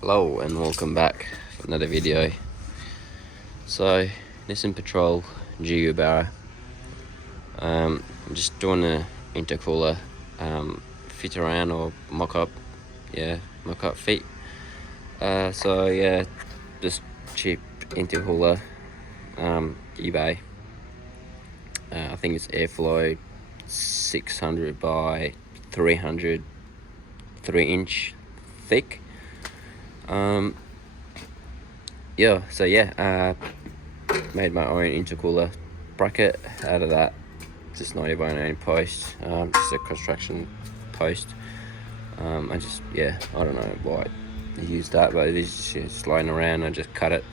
Hello and welcome back for another video. So Nissan Patrol Gu Barra. I'm just doing an intercooler fit around or mock-up. Mock-up feet. Just cheap intercooler, eBay. I think it's airflow 600 by 300, 3-inch thick. Made my own intercooler bracket out of that, just 90x90 post, just a construction post. I don't know why I used that, but it is just lying around. I just cut it,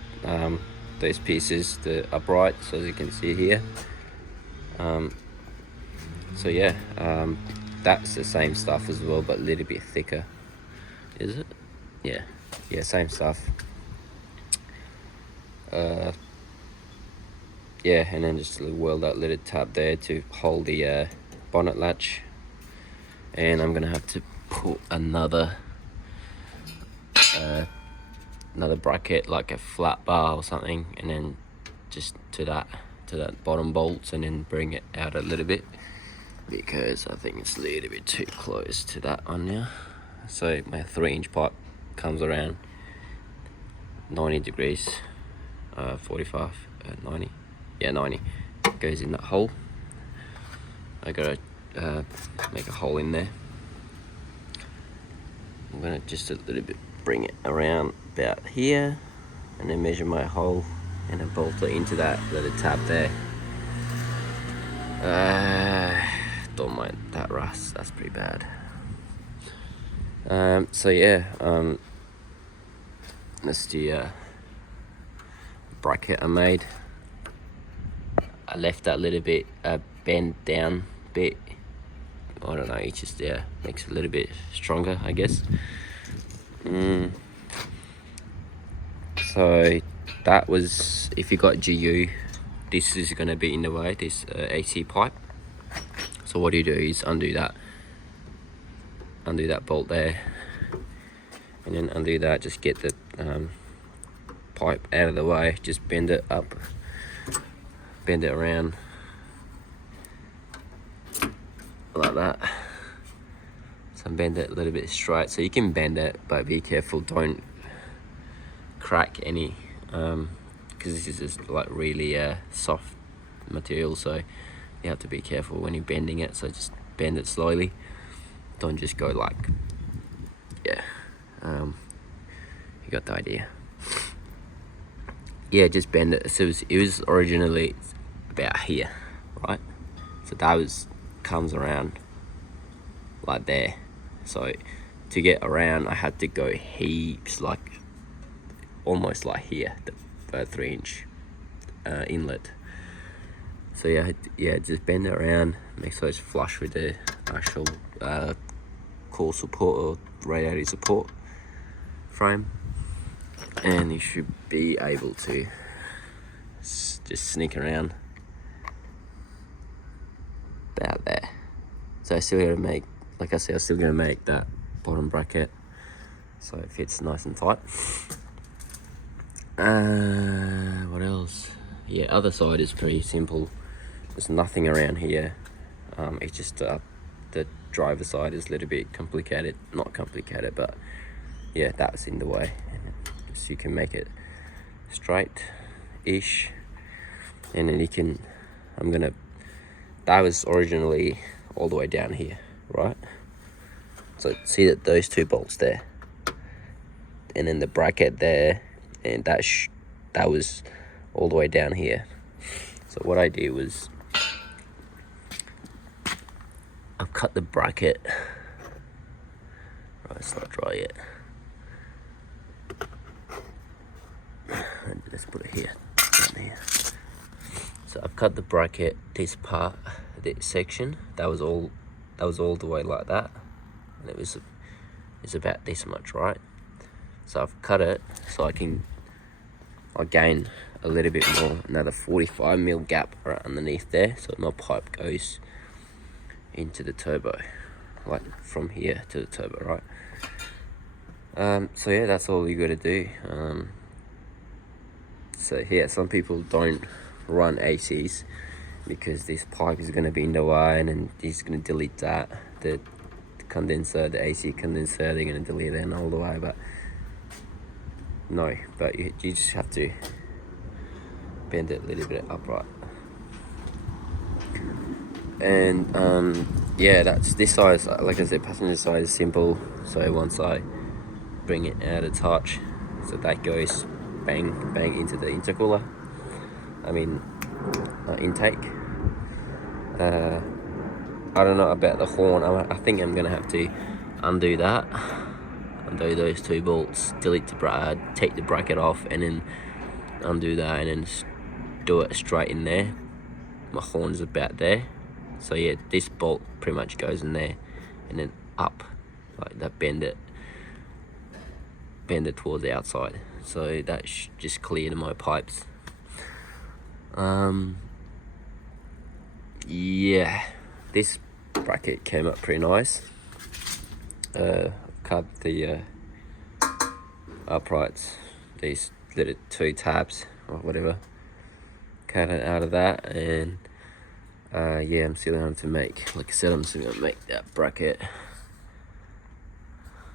those pieces, the uprights, as you can see here. That's the same stuff as well, but a little bit thicker. Is it? Yeah, same stuff. And then just weld that little tab there to hold the bonnet latch. And I'm gonna have to put another bracket, like a flat bar or something, and then just to that bottom bolts, and then bring it out a little bit, because I think it's a little bit too close to that one now. So my 3-inch pipe comes around 90 degrees, 45, 90, 90, goes in that hole. I gotta make a hole in there. I'm gonna just a little bit bring it around about here, and then measure my hole, and then bolt it into that little tab there. Don't mind that rust, that's pretty bad. That's the bracket I made. I left that little bit bent down bit. I don't know, it just makes it a little bit stronger, I guess. So that was, if you got GU, this is going to be in the way, this AC pipe. So what you do is undo that bolt there, and then undo that, just get the pipe out of the way, just bend it up, bend it around like that. So bend it a little bit straight, so you can bend it, but be careful, don't crack any, because this is just like really soft material, so you have to be careful when you're bending it. So just bend it slowly, don't just go like, you got the idea. Just bend it. So it was originally about here, right? So that comes around like there. So to get around, I had to go heaps, like almost like here, the 3-inch inlet. So just bend it around, make sure it's flush with the actual core support or radiator support frame, and you should be able to just sneak around about there. So I still gotta make, like I said, I'm still gonna make that bottom bracket so it fits nice and tight. What else? Other side is pretty simple. There's nothing around here. It's just the driver's side is a little bit complicated. Not complicated, but that's in the way. So you can make it straight-ish, and then you can, that was originally all the way down here, right? So see that those two bolts there, and then the bracket there, and that was all the way down here. So what I did was, I've cut the bracket. Right, it's not dry yet. Let's put it here, down here. So I've cut the bracket, this part, this section, that was all the way like that, and it's about this much, right? So I've cut it so I gain a little bit more, another 45mm gap right underneath there, so my pipe goes into the turbo, like from here to the turbo, right? So yeah, that's all you got to do. So yeah, some people don't run ACs because this pipe is going to be in the way, and then he's going to delete that. The condenser, the AC condenser, they're going to delete it all the way. But no, but you just have to bend it a little bit upright. And yeah, that's this size. Like I said, passenger side is simple. So once I bring it out of touch, so that goes bang bang into the intercooler. I mean intake. I don't know about the horn. I think I'm gonna have to undo that, undo those two bolts, delete the take the bracket off, and then undo that, and then do it straight in there. My horn's about there, so yeah, this bolt pretty much goes in there, and then up like that, bend it towards the outside, so that just cleared my pipes. Yeah, this bracket came up pretty nice. Cut the uprights, these little 2 tabs or whatever, cut it out of that, and yeah, I'm still going to make, like I said, I'm still going to make that bracket.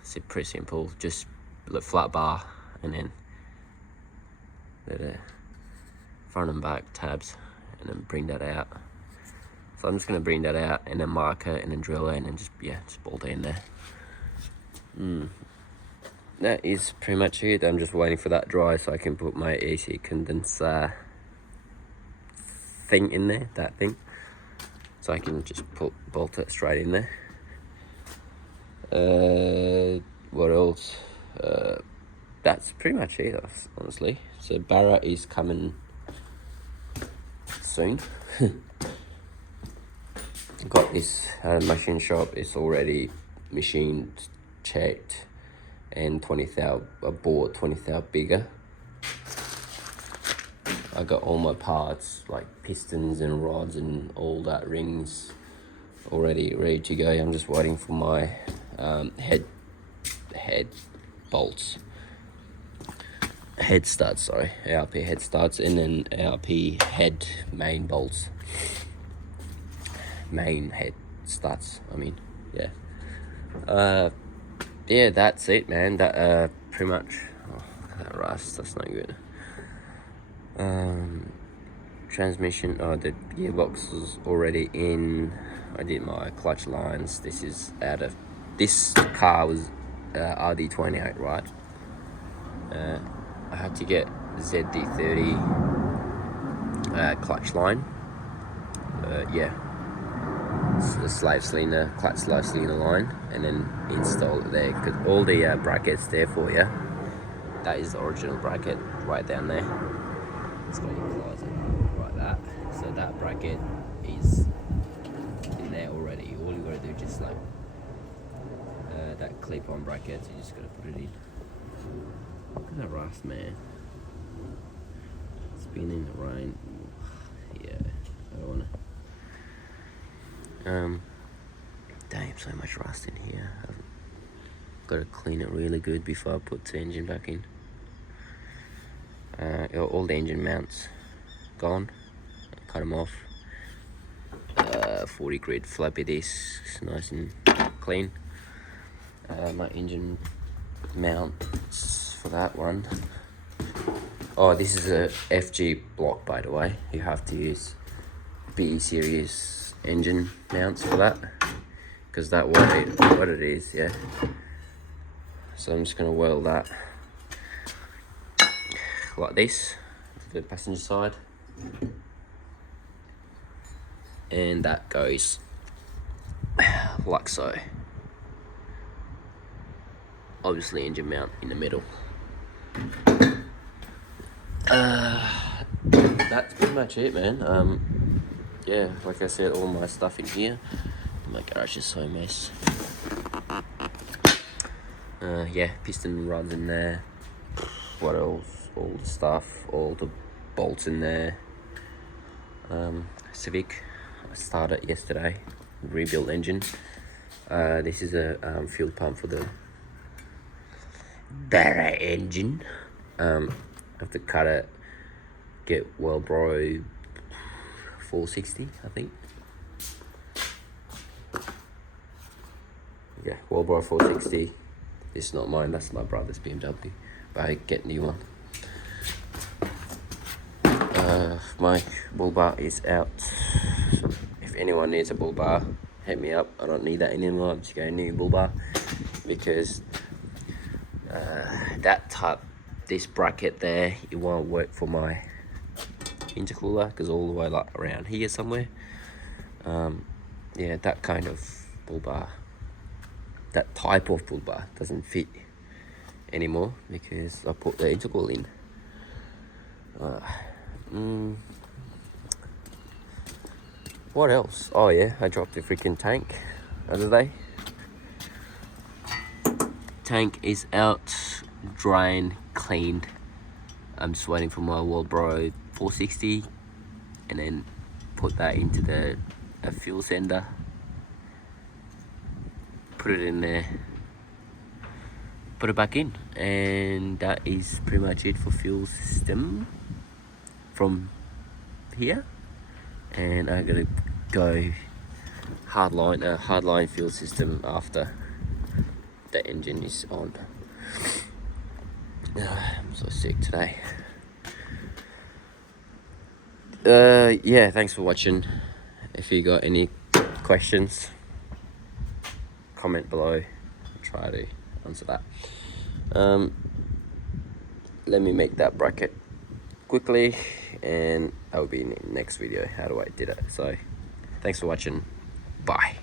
It's pretty simple, just a flat bar, and then the front and back tabs, and then bring that out. So I'm just going to bring that out, and then mark it, and then drill it, and then just bolt it in there. That is pretty much it. I'm just waiting for that dry so I can put my AC condenser thing in there, that thing. So I can just bolt it straight in there. What else? That's pretty much it, honestly. So Barra is coming soon. Got this machine shop. It's already machined, checked, and 20 thou. I bought 20 thou bigger. I got all my parts like pistons and rods and all that, rings already ready to go. I'm just waiting for my head bolts, head studs, ARP head studs, and then ARP head main bolts, main head studs, I mean, yeah. Yeah, that's it, man. That pretty much. Oh, that rust, that's not good. Transmission, the gearbox is already in. I did my clutch lines. This is out of, this car was RD28, right? I had to get ZD30 clutch line. Yeah, it's the slave cylinder, clutch slave cylinder line, and then install it there, because all the brackets there for you. That is the original bracket right down there. It's got your closet like that. So that bracket is in there already. All you gotta do is just like that clip-on bracket. You just gotta put it in. Look at the rust, man. It's been in the rain. Yeah, I don't wanna. Damn, so much rust in here. I've got to clean it really good before I put the engine back in. All the engine mounts gone. Cut them off. 40 grit floppy disks, nice and clean. My engine mounts for that one. Oh, this is a FG block, by the way. You have to use B series engine mounts for that, because that what it is, yeah. So I'm just gonna weld that like this to the passenger side, and that goes like so. Obviously engine mount in the middle. That's pretty much it, man. Yeah, like I said, all my stuff in here. My garage is so a mess. Yeah, piston rods in there. What else? All the stuff, all the bolts in there. Civic, I started yesterday. Rebuilt engine. This is a fuel pump for the Barra engine. I have to cut it, get Wellbro 460, I think. Yeah, Wellbro 460. This is not mine, that's my brother's BMW, but I get new one. My bull bar is out. So if anyone needs a bull bar, hit me up. I don't need that anymore. I'm just getting a new bull bar because this bracket there, it won't work for my intercooler because all the way like around here somewhere. Yeah, that kind of bull bar, that type of bull bar doesn't fit anymore because I put the intercooler in. What else? Oh yeah, I dropped the freaking tank the other day. Tank is out, drained, cleaned. I'm just waiting for my Wellbro 460 and then put that into a fuel sender. Put it in there, put it back in, and that is pretty much it for fuel system from here. And I'm gonna go hardline fuel system after the engine is on. I'm so sick today. Yeah, thanks for watching. If you got any questions, comment below. I'll try to answer that. Let me make that bracket quickly and that will be in the next video how do I did it. So thanks for watching, bye.